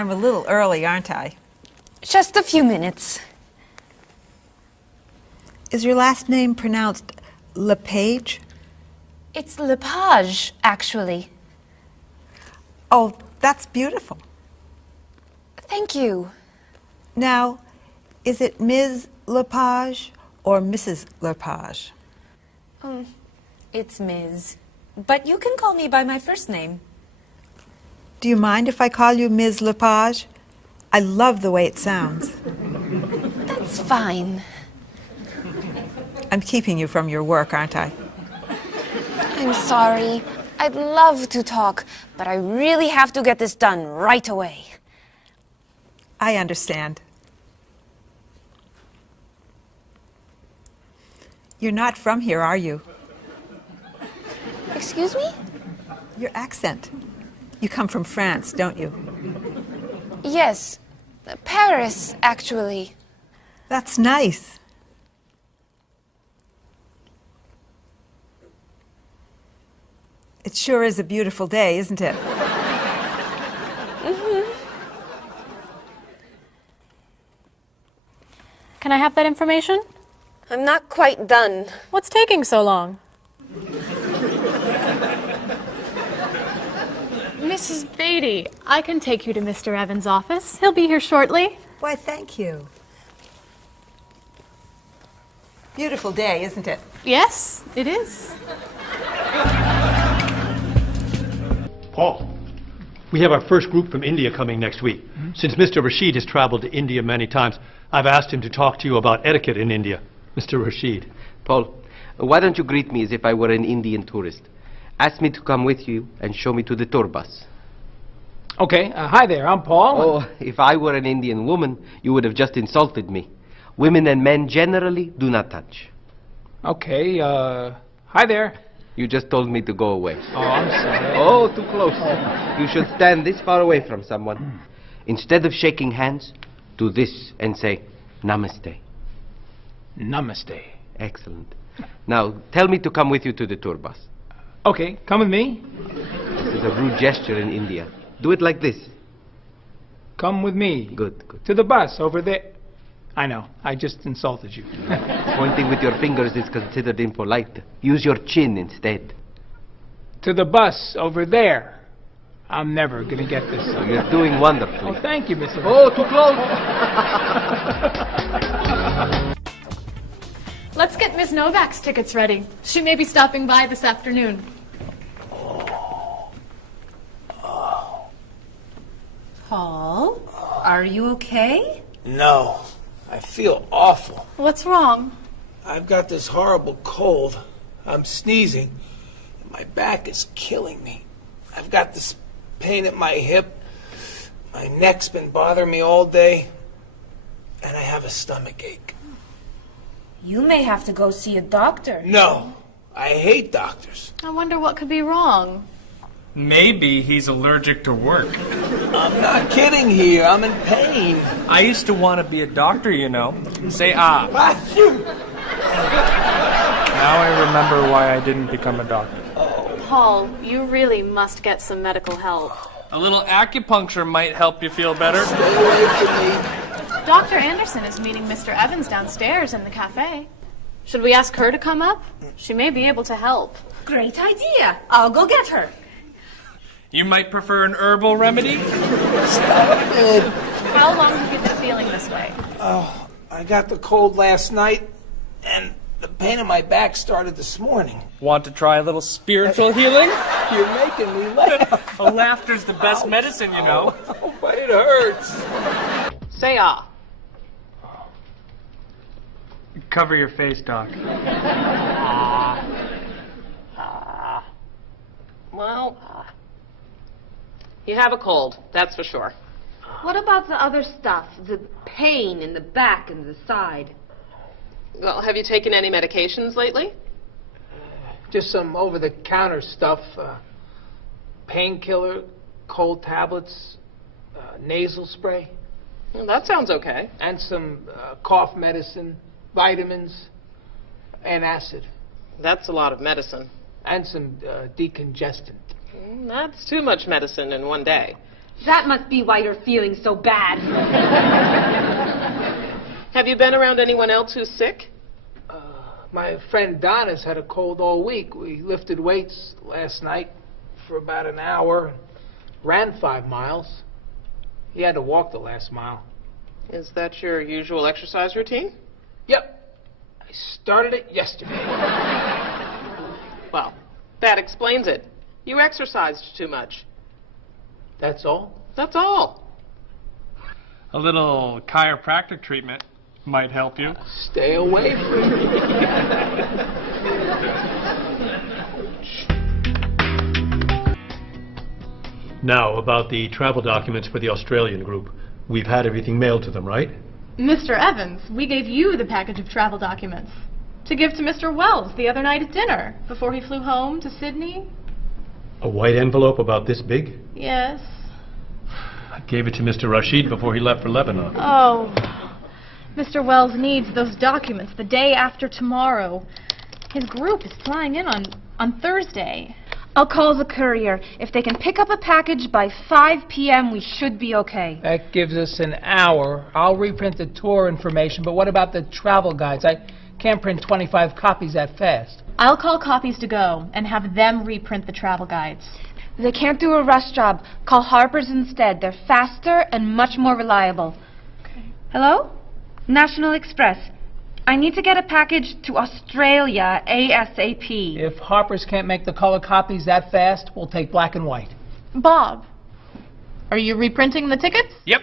I'm a little early, aren't I? Just a few minutes. Is your last name pronounced LePage? It's Lepage, actually. Oh, that's beautiful. Thank you. Now, is it Ms. LePage or Mrs. LePage? It's Ms. But you can call me by my first name. Do you mind if I call you Ms. LePage? I love the way it sounds. That's fine. I'm keeping you from your work, aren't I? I'm sorry. I'd love to talk, but I really have to get this done right away. I understand. You're not from here, are you? Excuse me? Your accent. You come from France, don't you? Yes. Paris, actually. That's nice. It sure is a beautiful day, isn't it? Can I have that information? I'm not quite done. What's taking so long? Mrs. Beatty, I can take you to Mr. Evans' office. He'll be here shortly. Why, thank you. Beautiful day, isn't it? Yes, it is. Paul, we have our first group from India coming next week. Since Mr. Rashid has traveled to India many times, I've asked him to talk to you about etiquette in India. Mr. Rashid. Paul, why don't you greet me as if I were an Indian tourist? Ask me to come with you and show me to the tour bus. Okay, hi there, I'm Paul. Oh, if I were an Indian woman, you would have just insulted me. Women and men generally do not touch. Okay, hi there. You just told me to go away. Oh, I'm sorry. Oh, too close. You should stand this far away from someone. Instead of shaking hands, do this and say, Namaste. Namaste. Excellent. Now, tell me to come with you to the tour bus. Okay, come with me. This is a rude gesture in India. Do it like this. Come with me. Good, good. To the bus over there. I know, I just insulted you. Pointing with your fingers is considered impolite. Use your chin instead. To the bus over there. I'm never gonna get this. You're doing wonderfully. Oh, thank you, Mr. Oh, too close! Let's get Ms. Novak's tickets ready. She may be stopping by this afternoon. Paul, are you okay? No, I feel awful. What's wrong? I've got this horrible cold. I'm sneezing. My back is killing me. I've got this pain at my hip. My neck's been bothering me all day. And I have a stomach ache. You may have to go see a doctor. No, I hate doctors. I wonder what could be wrong. Maybe he's allergic to work. I'm not kidding here. I'm in pain. I used to want to be a doctor, you know. Say ah. Now I remember why I didn't become a doctor. Paul, you really must get some medical help. A little acupuncture might help you feel better. Stay away from me. Dr. Anderson is meeting Mr. Evans downstairs in the cafe. Should we ask her to come up? She may be able to help. Great idea. I'll go get her. You might prefer an herbal remedy? Stop it. How long have you been feeling this way? Oh, I got the cold last night, and the pain in my back started this morning. Want to try a little spiritual healing? You're making me laugh. Laughter's the best medicine, you know. Oh, but it hurts. Say ah. Cover your face, Doc. Well, you have a cold, that's for sure. What about the other stuff? The pain in the back and the side? Well, have you taken any medications lately? Just some over-the-counter stuff. Painkiller, cold tablets, nasal spray. Well, that sounds okay. And some cough medicine, vitamins, and acid. That's a lot of medicine. And some decongestant. That's too much medicine in one day. That must be why you're feeling so bad. Have you been around anyone else who's sick? My friend Donna's had a cold all week. We lifted weights last night for about an hour, ran 5 miles. He had to walk the last mile. Is that your usual exercise routine? Yep. I started it yesterday. Well, that explains it. You exercised too much. That's all? That's all. A little chiropractic treatment might help you. Stay away from me. Now, about the travel documents for the Australian group. We've had everything mailed to them, right? Mr. Evans, we gave you the package of travel documents to give to Mr. Wells the other night at dinner before he flew home to Sydney. A white envelope about this big? Yes. I gave it to Mr. Rashid before he left for Lebanon. Oh, Mr. Wells needs those documents the day after tomorrow. His group is flying in on Thursday. I'll call the courier. If they can pick up a package by 5 p.m., we should be okay. That gives us an hour. I'll reprint the tour information, but what about the travel guides? I can't print 25 copies that fast. I'll call Copies to Go and have them reprint the travel guides. They can't do a rush job. Call Harper's instead. They're faster and much more reliable. Okay. Hello? National Express. I need to get a package to Australia ASAP. If Harper's can't make the color copies that fast, we'll take black and white. Bob, are you reprinting the tickets? Yep.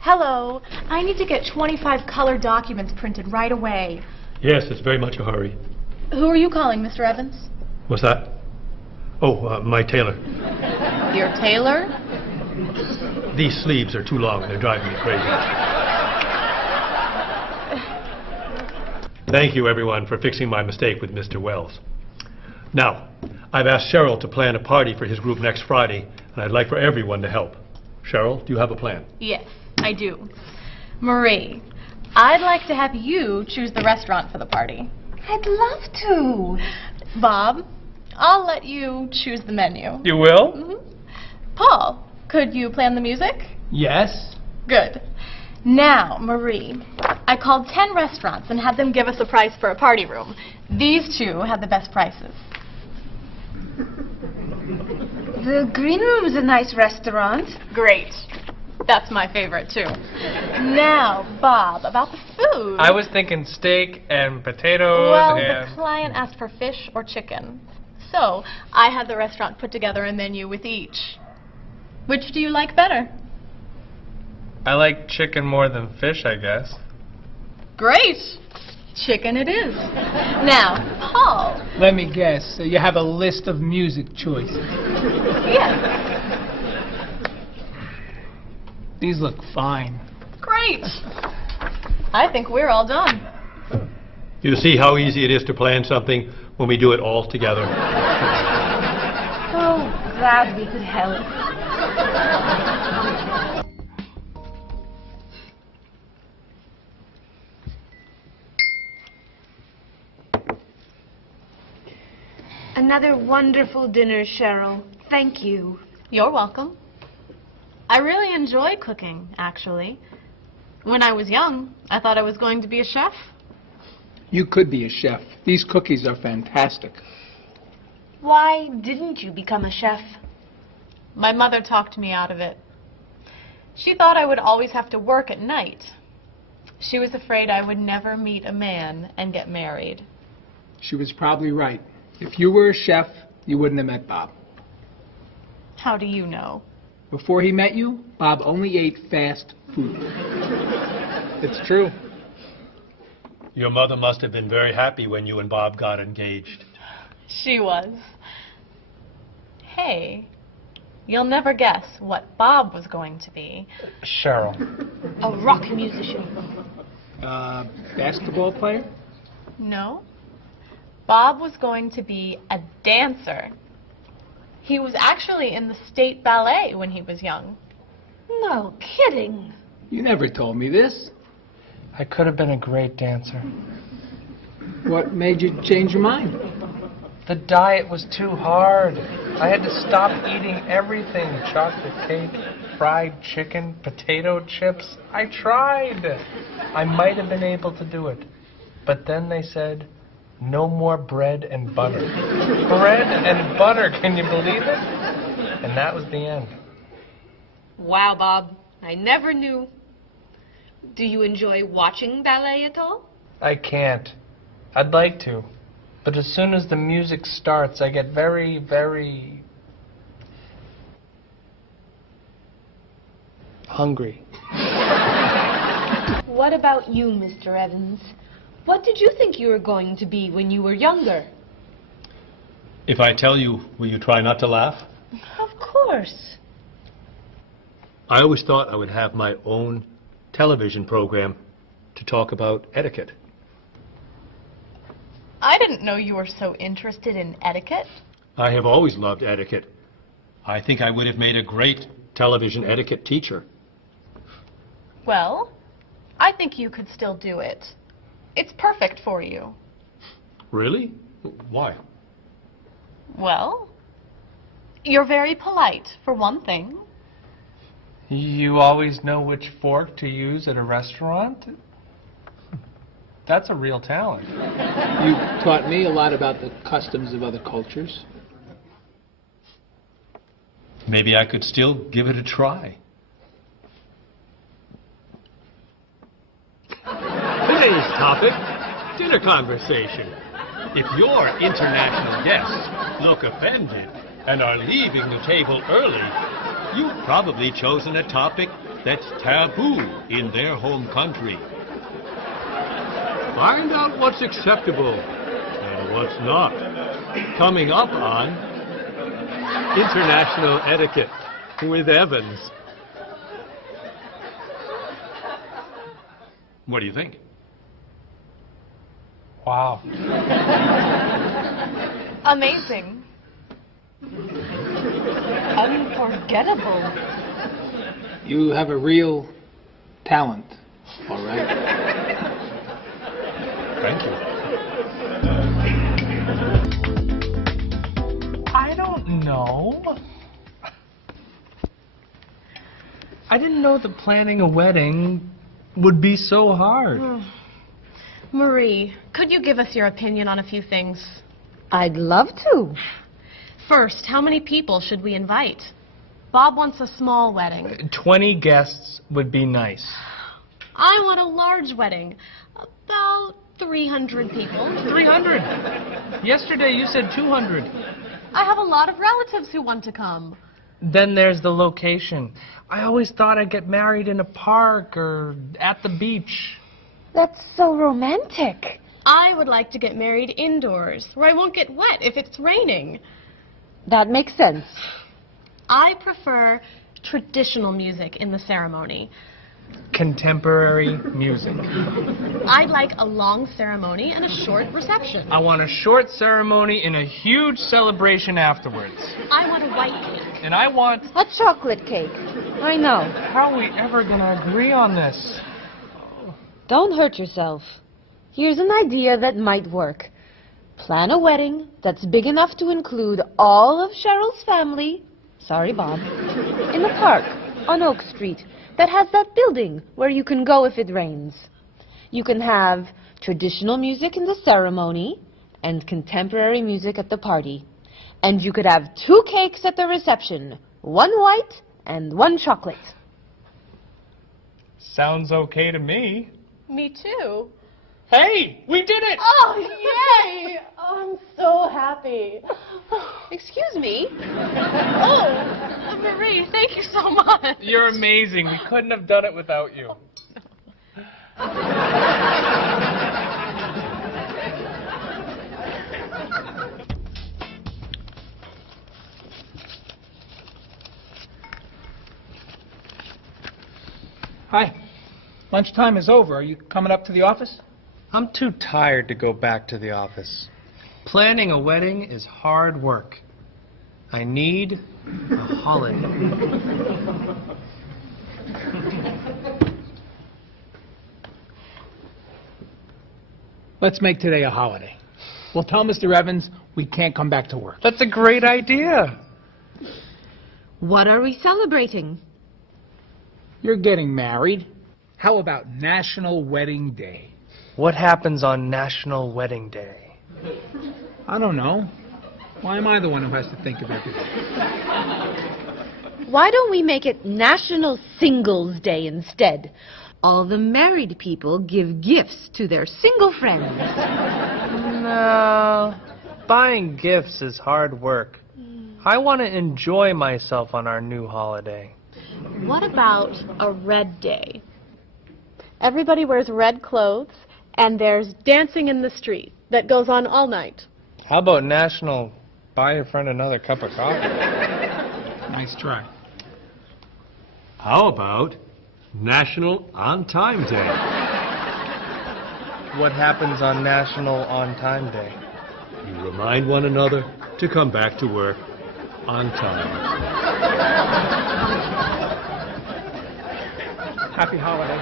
Hello. I need to get 25 color documents printed right away. Yes, it's very much a hurry. Who are you calling, Mr. Evans? What's that? Oh, my tailor. Your tailor? These sleeves are too long. They're driving me crazy. Thank you, everyone, for fixing my mistake with Mr. Wells. Now, I've asked Cheryl to plan a party for his group next Friday, and I'd like for everyone to help. Cheryl, do you have a plan? Yes, I do. Marie, I'd like to have you choose the restaurant for the party. I'd love to. Bob, I'll let you choose the menu. You will? Mm-hmm. Paul, could you plan the music? Yes? Good. Now, Marie, I called 10 restaurants and had them give us a price for a party room. These two had the best prices. The Green Room's a nice restaurant. Great. That's my favorite, too. Now, Bob, about the food. I was thinking steak and potatoes Well, and... the client asked for fish or chicken. So, I had the restaurant put together a menu with each. Which do you like better? I like chicken more than fish, I guess. Great. Chicken it is. Now, Paul. Let me guess. You have a list of music choices. Yes. These look fine. Great. I think we're all done. You see how easy it is to plan something when we do it all together? So glad we could help. Another wonderful dinner, Cheryl. Thank you. You're welcome. I really enjoy cooking, actually. When I was young, I thought I was going to be a chef. You could be a chef. These cookies are fantastic. Why didn't you become a chef? My mother talked me out of it. She thought I would always have to work at night. She was afraid I would never meet a man and get married. She was probably right. If you were a chef, you wouldn't have met Bob. How do you know? Before he met you, Bob only ate fast food. It's true. Your mother must have been very happy when you and Bob got engaged. She was. Hey, you'll never guess what Bob was going to be. Cheryl. A rock musician. Basketball player? No. Bob was going to be a dancer. He was actually in the state ballet when he was young. No kidding. You never told me this. I could have been a great dancer. What made you change your mind? The diet was too hard. I had to stop eating everything. Chocolate cake, fried chicken, potato chips. I tried. I might have been able to do it. But then they said, no more bread and butter. Bread and butter, can you believe it? And that was the end. Wow, Bob. I never knew. Do you enjoy watching ballet at all? I can't. I'd like to. But as soon as the music starts, I get very, very hungry. What about you, Mr. Evans? What did you think you were going to be when you were younger? If I tell you, will you try not to laugh? Of course. I always thought I would have my own television program to talk about etiquette. I didn't know you were so interested in etiquette. I have always loved etiquette. I think I would have made a great television etiquette teacher. Well, I think you could still do it. It's perfect for you. Really? Why? Well, you're very polite, for one thing. You always know which fork to use at a restaurant? That's a real talent. You taught me a lot about the customs of other cultures. Maybe I could still give it a try. Today's topic, dinner conversation. If your international guests look offended and are leaving the table early, you've probably chosen a topic that's taboo in their home country. Find out what's acceptable and what's not. Coming up on International Etiquette with Evans. What do you think? Wow. Amazing. Unforgettable. You have a real talent, all right? Thank you. I don't know. I didn't know that planning a wedding would be so hard. Marie, could you give us your opinion on a few things? I'd love to. First, how many people should we invite? Bob wants a small wedding. 20 guests would be nice. I want a large wedding. About 300 people. 300. Yesterday you said 200. I have a lot of relatives who want to come. Then there's the location. I always thought I'd get married in a park or at the beach. That's so romantic. I would like to get married indoors, where I won't get wet if it's raining. That makes sense. I prefer traditional music in the ceremony. Contemporary music. I'd like a long ceremony and a short reception. I want a short ceremony and a huge celebration afterwards. I want a white cake. And I want... A chocolate cake. I know. How are we ever going to agree on this? Don't hurt yourself. Here's an idea that might work. Plan a wedding that's big enough to include all of Cheryl's family, sorry Bob, in a park on Oak Street that has that building where you can go if it rains. You can have traditional music in the ceremony and contemporary music at the party. And you could have 2 cakes at the reception, 1 white and 1 chocolate. Sounds okay to me. Me too. Hey, we did it! Oh, yay! I'm so happy. Excuse me? Oh, Marie, thank you so much. You're amazing. We couldn't have done it without you. Hi. Lunchtime is over. Are you coming up to the office? I'm too tired to go back to the office. Planning a wedding is hard work. I need a holiday. Let's make today a holiday. Well, tell Mr. Evans we can't come back to work. That's a great idea. What are we celebrating? You're getting married. How about National Wedding Day? What happens on National Wedding Day? I don't know. Why am I the one who has to think of everything? Why don't we make it National Singles Day instead? All the married people give gifts to their single friends. No, buying gifts is hard work. I want to enjoy myself on our new holiday. What about a red day? Everybody wears red clothes, and there's dancing in the street that goes on all night. How about National Buy Your Friend Another Cup of Coffee? Nice try. How about National On Time Day? What happens on National On Time Day? You remind one another to come back to work on time. Happy holiday.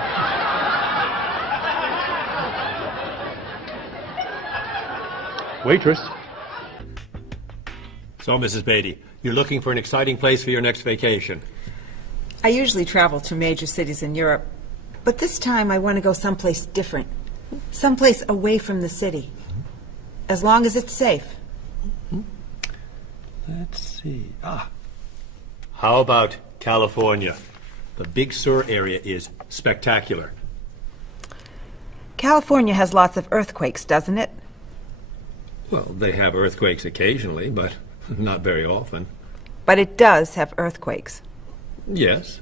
Waitress. So, Mrs. Beatty, you're looking for an exciting place for your next vacation. I usually travel to major cities in Europe, but this time I want to go someplace different, someplace away from the city, as long as it's safe. Let's see. How about California? The Big Sur area is spectacular. California has lots of earthquakes, doesn't it? Well, they have earthquakes occasionally, but not very often. But it does have earthquakes. Yes.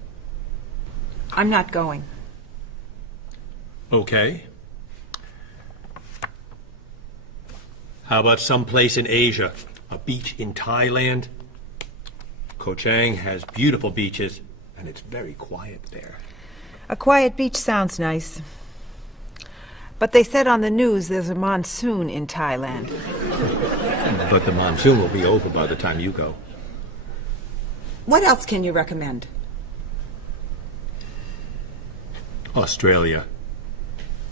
I'm not going. Okay. How about someplace in Asia? A beach in Thailand? Koh Chang has beautiful beaches, and it's very quiet there. A quiet beach sounds nice. But they said on the news there's a monsoon in Thailand. But the monsoon will be over by the time you go. What else can you recommend? Australia.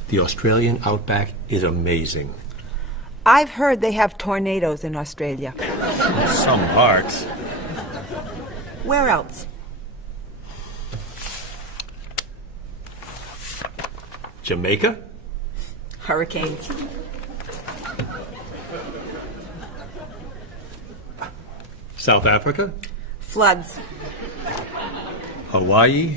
The Australian outback is amazing. I've heard they have tornadoes in Australia. Some parts. Where else? Jamaica? Hurricanes. South Africa? Floods. Hawaii?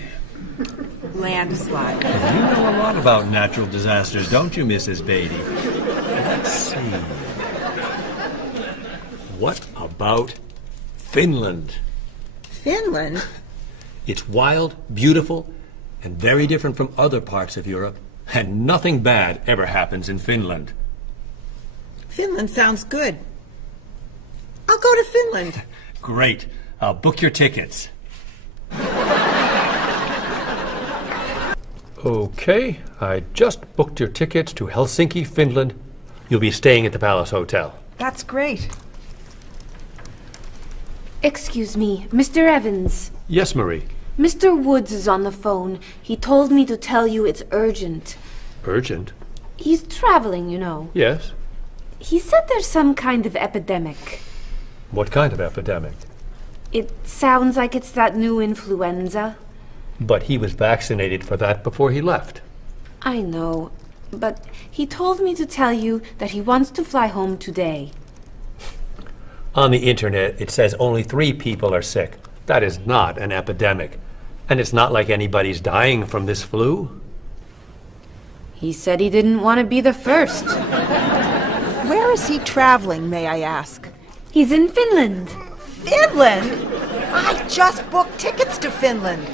Landslides. You know a lot about natural disasters, don't you, Mrs. Beatty? Let's see. What about Finland? Finland? It's wild, beautiful, and very different from other parts of Europe. And nothing bad ever happens in Finland. Finland sounds good. I'll go to Finland. Great. I'll book your tickets. Okay, I just booked your tickets to Helsinki, Finland. You'll be staying at the Palace Hotel. That's great. Excuse me, Mr. Evans. Yes, Marie. Mr. Woods is on the phone. He told me to tell you it's urgent. Urgent? He's traveling, you know. Yes. He said there's some kind of epidemic. What kind of epidemic? It sounds like it's that new influenza. But he was vaccinated for that before he left. I know, but he told me to tell you that he wants to fly home today. On the internet, it says only 3 people are sick. That is not an epidemic. And it's not like anybody's dying from this flu. He said he didn't want to be the first. Where is he traveling, may I ask? He's in Finland. Finland? I just booked tickets to Finland.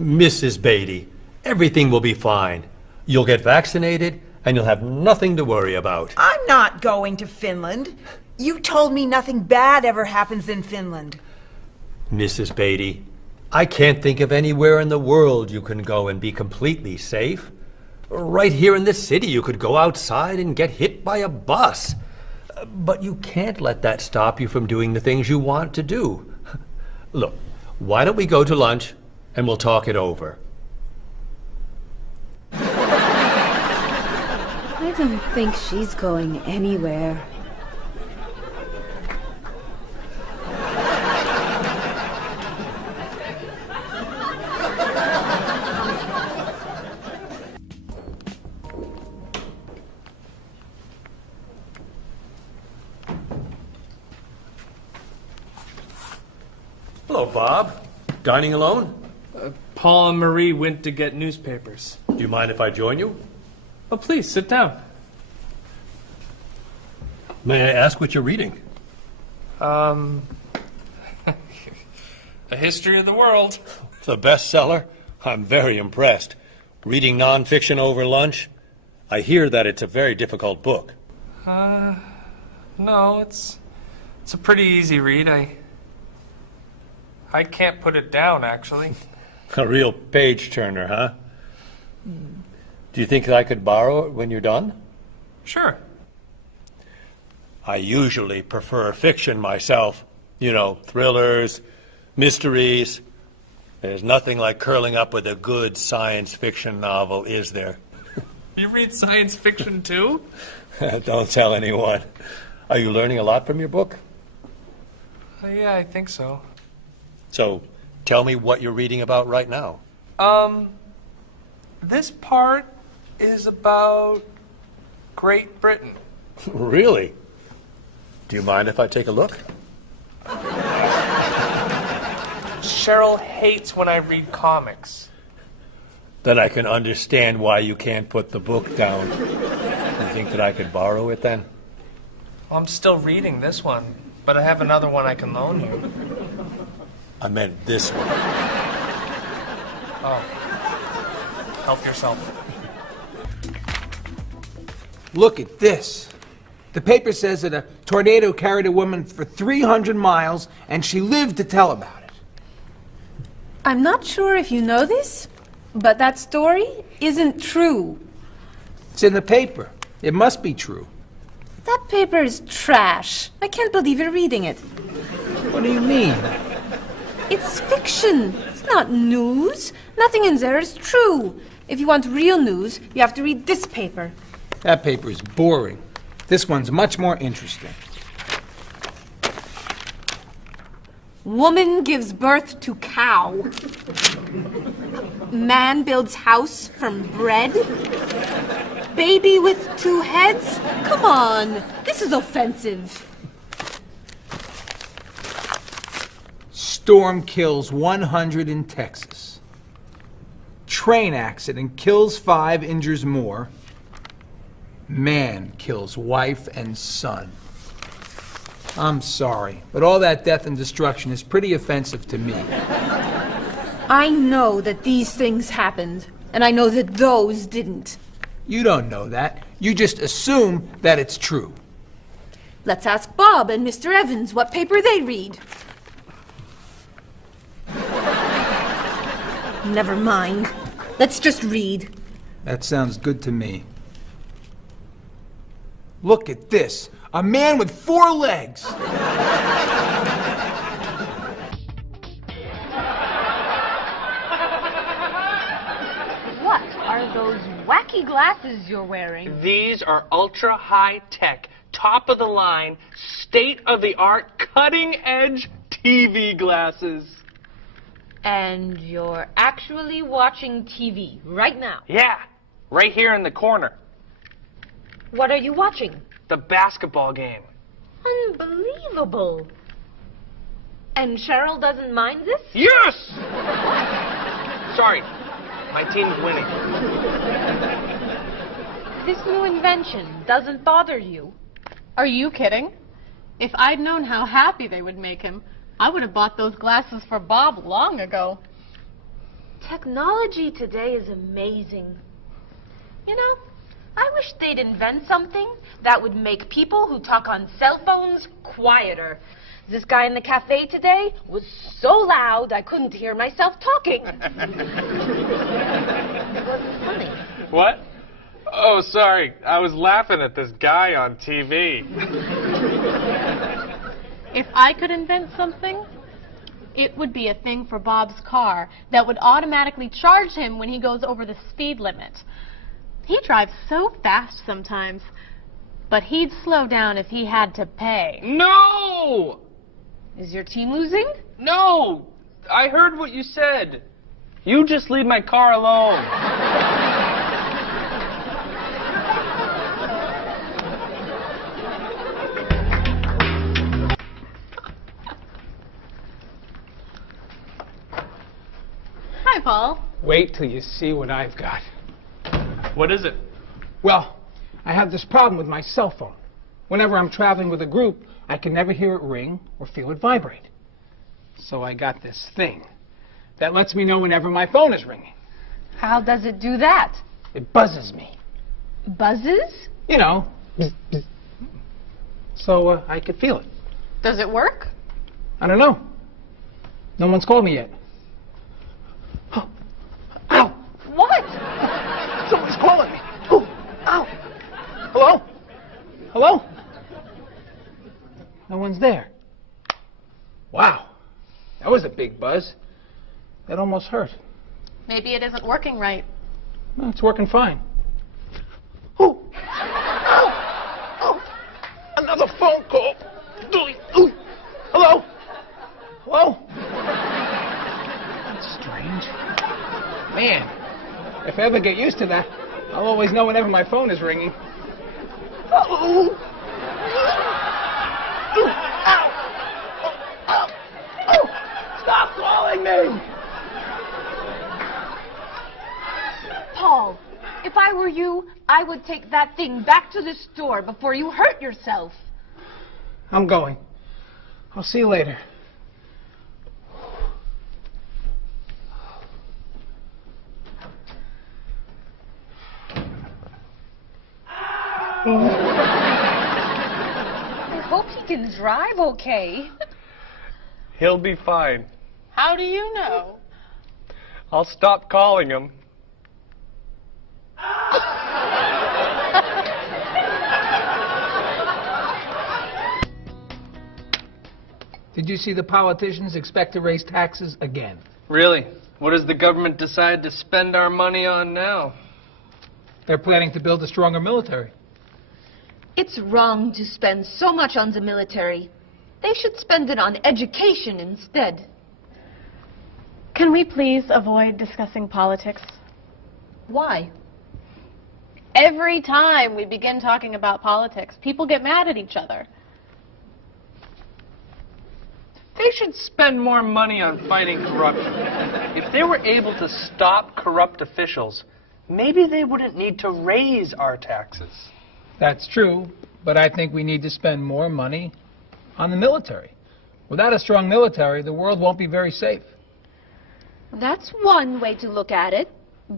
Mrs. Beatty, everything will be fine. You'll get vaccinated, and you'll have nothing to worry about. I'm not going to Finland. You told me nothing bad ever happens in Finland. Mrs. Beatty, I can't think of anywhere in the world you can go and be completely safe. Right here in this city, you could go outside and get hit by a bus. But you can't let that stop you from doing the things you want to do. Look, why don't we go to lunch and we'll talk it over? I I don't think she's going anywhere. Hello, Bob. Dining alone? Paul and Marie went to get newspapers. Do you mind if I join you? Oh, please, sit down. May I ask what you're reading? The History of the World. The bestseller? I'm very impressed. Reading nonfiction over lunch? I hear that it's a very difficult book. No, it's a pretty easy read. I can't put it down, actually. A real page-turner, huh? Do you think I could borrow it when you're done? Sure. I usually prefer fiction myself. You know, thrillers, mysteries. There's nothing like curling up with a good science fiction novel, is there? You read science fiction, too? Don't tell anyone. Are you learning a lot from your book? Yeah, I think so. So, tell me what you're reading about right now. This part is about Great Britain. Really? Do you mind if I take a look? Cheryl hates when I read comics. Then I can understand why you can't put the book down. You think that I could borrow it then? Well, I'm still reading this one, but I have another one I can loan you. I meant this one. Oh. Help yourself. Look at this. The paper says that a tornado carried a woman for 300 miles, and she lived to tell about it. I'm not sure if you know this, but that story isn't true. It's in the paper. It must be true. That paper is trash. I can't believe you're reading it. What do you mean? It's fiction. It's not news. Nothing in there is true. If you want real news, you have to read this paper. That paper is boring. This one's much more interesting. Woman gives birth to cow. Man builds house from bread. Baby with 2 heads? Come on, this is offensive. Storm kills 100 in Texas. Train accident kills 5, injures more. Man kills wife and son. I'm sorry, but all that death and destruction is pretty offensive to me. I know that these things happened, and I know that those didn't. You don't know that. You just assume that it's true. Let's ask Bob and Mr. Evans what paper they read. Never mind. Let's just read. That sounds good to me. Look at this. A man with 4 legs. What are those wacky glasses you're wearing? These are ultra high tech, top of the line, state of the art, cutting edge TV glasses. And you're actually watching TV right now? Yeah, right here in the corner. What are you watching? The basketball game. Unbelievable. And Cheryl doesn't mind this? Yes! Sorry, my team's winning. This new invention doesn't bother you? Are you kidding? If I'd known how happy they would make him, I would have bought those glasses for Bob long ago. Technology today is amazing. You know, I wish they'd invent something that would make people who talk on cell phones quieter. This guy in the cafe today was so loud I couldn't hear myself talking. It wasn't funny. What? Oh, sorry. I was laughing at this guy on TV. If I could invent something, it would be a thing for Bob's car that would automatically charge him when he goes over the speed limit. He drives so fast sometimes. But he'd slow down if he had to pay. No! Is your team losing? No! I heard what you said. You just leave my car alone. Hi, Paul. Wait till you see what I've got. What is it? Well, I have this problem with my cell phone. Whenever I'm traveling with a group, I can never hear it ring or feel it vibrate. So I got this thing that lets me know whenever my phone is ringing. How does it do that? It buzzes me. Buzzes? You know, bzz, bzz. So I could feel it. Does it work? I don't know. No one's called me yet. Ow! What? Someone's calling me. Oh, ow! Hello? Hello? No one's there. Wow. That was a big buzz. That almost hurt. Maybe it isn't working right. No, it's working fine. Oh! Ow! Oh! Another phone call. Ooh. Hello? Hello? That's strange. Man, if I ever get used to that, I'll always know whenever my phone is ringing. Oh! Ow! Oh! Oh! Stop calling me! Paul, if I were you, I would take that thing back to the store before you hurt yourself. I'm going. I'll see you later. I hope he can drive okay. He'll be fine. How do you know? I'll stop calling him. Did you see the politicians expect to raise taxes again? Really? What does the government decide to spend our money on now? They're planning to build a stronger military. It's wrong to spend so much on the military. They should spend it on education instead. Can we please avoid discussing politics? Why? Every time we begin talking about politics, people get mad at each other. They should spend more money on fighting corruption. If they were able to stop corrupt officials, maybe they wouldn't need to raise our taxes. That's true, but I think we need to spend more money on the military. Without a strong military, the world won't be very safe. That's one way to look at it,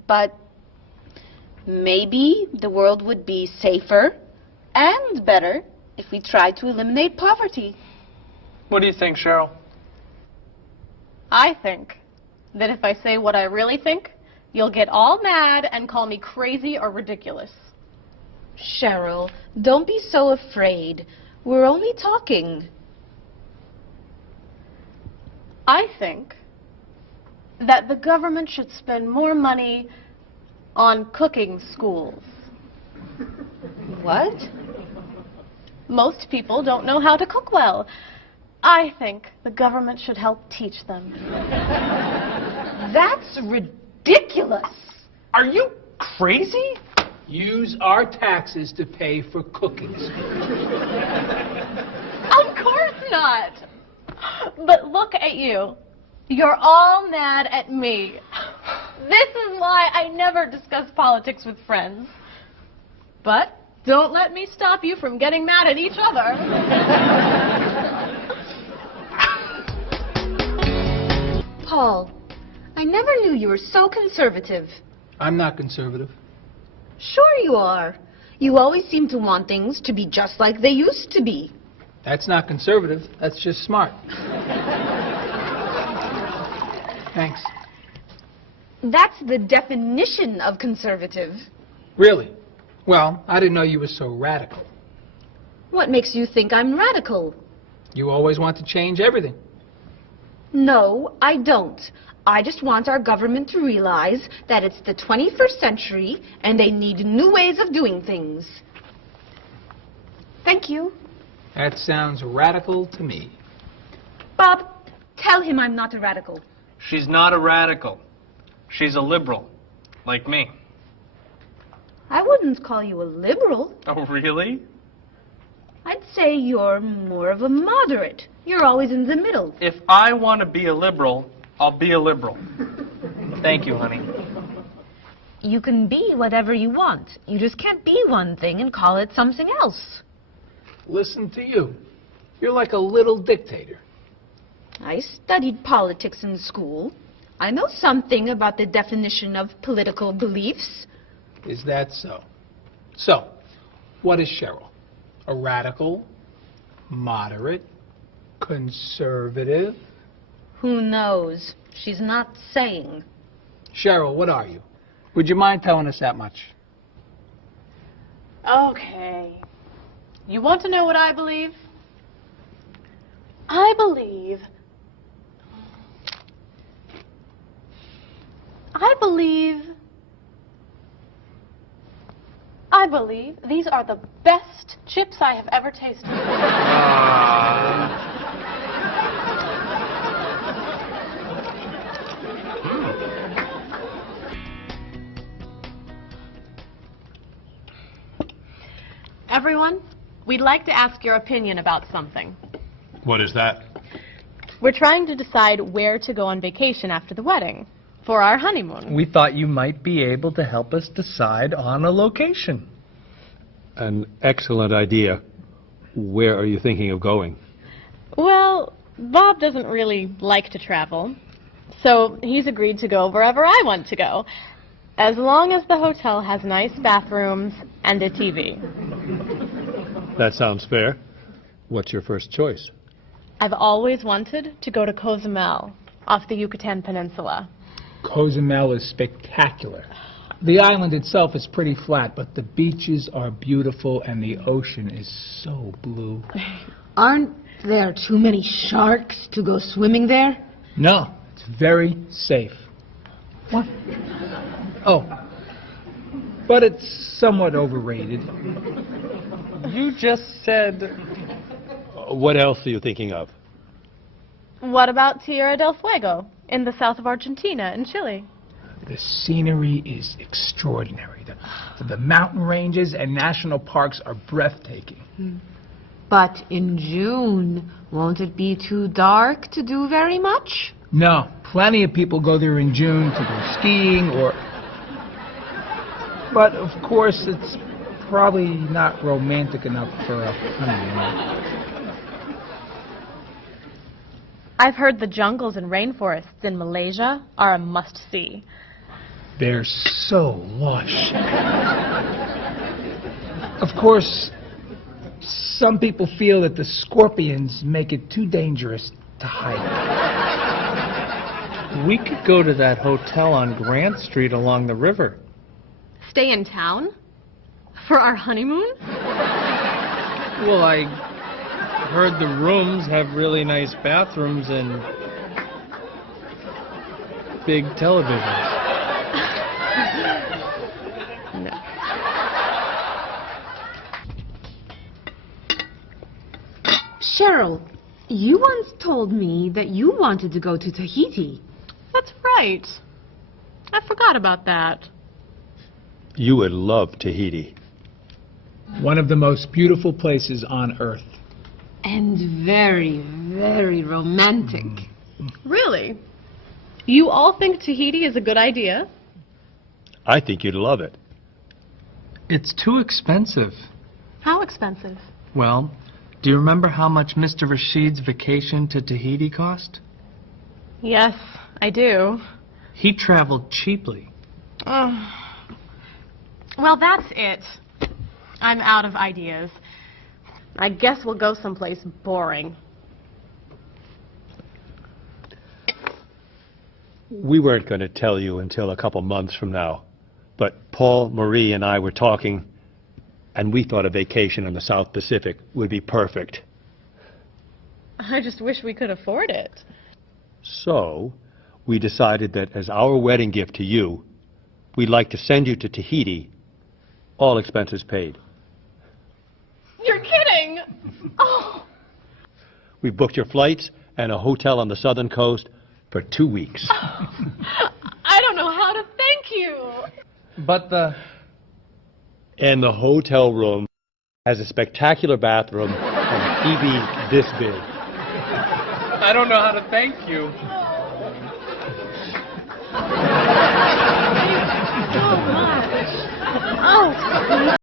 but maybe the world would be safer and better if we tried to eliminate poverty. What do you think, Cheryl? I think that if I say what I really think, you'll get all mad and call me crazy or ridiculous. Cheryl, don't be so afraid. We're only talking. I think that the government should spend more money on cooking schools. What? Most people don't know how to cook well. I think the government should help teach them. That's ridiculous. Are you crazy? Use our taxes to pay for cooking. Of course not. But look at you. You're all mad at me. This is why I never discuss politics with friends. But don't let me stop you from getting mad at each other. Paul, I never knew you were so conservative. I'm not conservative. Sure you are. You always seem to want things to be just like they used to be. That's not conservative. That's just smart. Thanks. That's the definition of conservative. Really? Well, I didn't know you were so radical. What makes you think I'm radical? You always want to change everything. No, I don't. I just want our government to realize that it's the 21st century and they need new ways of doing things. Thank you. That sounds radical to me. Bob, tell him I'm not a radical. She's not a radical. She's a liberal, like me. I wouldn't call you a liberal. Oh, really? I'd say you're more of a moderate. You're always in the middle. If I want to be a liberal, I'll be a liberal. Thank you, honey. You can be whatever you want. You just can't be one thing and call it something else. Listen to you. You're like a little dictator. I studied politics in school. I know something about the definition of political beliefs. Is that so? So, what is Cheryl? A radical, moderate, conservative? Who knows? She's not saying. Cheryl, what are you? Would you mind telling us that much? Okay. You want to know what I believe? I believe these are the best chips I have ever tasted. Everyone, we'd like to ask your opinion about something. What is that? We're trying to decide where to go on vacation after the wedding for our honeymoon. We thought you might be able to help us decide on a location. An excellent idea. Where are you thinking of going? Well, Bob doesn't really like to travel, so he's agreed to go wherever I want to go, as long as the hotel has nice bathrooms and a TV. That sounds fair. What's your first choice? I've always wanted to go to Cozumel, off the Yucatan Peninsula. Cozumel is spectacular. The island itself is pretty flat, but the beaches are beautiful and the ocean is so blue. Aren't there too many sharks to go swimming there? No, it's very safe. What? Oh, but it's somewhat overrated. You just said... What else are you thinking of? What about Tierra del Fuego, in the south of Argentina and Chile? The scenery is extraordinary. The mountain ranges and national parks are breathtaking. But in June, won't it be too dark to do very much? No, plenty of people go there in June to go skiing or... But, of course, it's probably not romantic enough for a honeymoon. I've heard the jungles and rainforests in Malaysia are a must-see. They're so lush. Of course, some people feel that the scorpions make it too dangerous to hike. We could go to that hotel on Grant Street along the river. Stay in town? For our honeymoon? Well, I heard the rooms have really nice bathrooms and big televisions. No. Cheryl, you once told me that you wanted to go to Tahiti. That's right. I forgot about that. You would love Tahiti. One of the most beautiful places on Earth. And very, very romantic. Really? You all think Tahiti is a good idea? I think you'd love it. It's too expensive. How expensive? Well, do you remember how much Mr. Rashid's vacation to Tahiti cost? Yes, I do. He traveled cheaply. Oh. Well, that's it. I'm out of ideas. I guess we'll go someplace boring. We weren't going to tell you until a couple months from now, but Paul, Marie, and I were talking, and we thought a vacation in the South Pacific would be perfect. I just wish we could afford it. So, we decided that as our wedding gift to you, we'd like to send you to Tahiti, all expenses paid. You're kidding! Oh, We've booked your flights and a hotel on the southern coast for 2 weeks. I don't know how to thank you. But And the hotel room has a spectacular bathroom and a TV this big. I don't know how to thank you.